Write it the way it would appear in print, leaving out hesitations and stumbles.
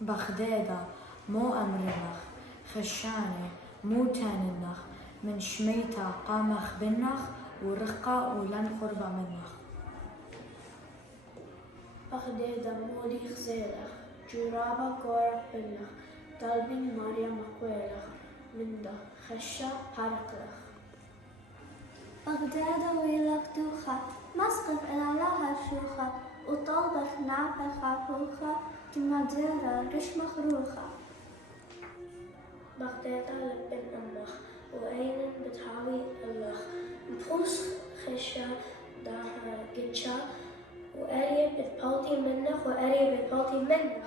بغدادة مو أمرنخ، خشانة مو تاننخ، من شميتا قامخ بنخ، ورقة ولن قرب منخ. بغدادة مولي خزيلخ، جرابة قارب بنخ، طالبين مريم قويلخ، من ده خشة حرقلخ. بغدادة ويلك دوخة، مسقف إلى لها شوخة، وطلبخ نعبة خابوخة، تماديرة رش مخروخة. بغدادة لبن أمخ، وأين بتحاوي اللخ، بخوص خشة داها جتشا، وأريا بتبالتي منخ وأريا بتبالتي منخ.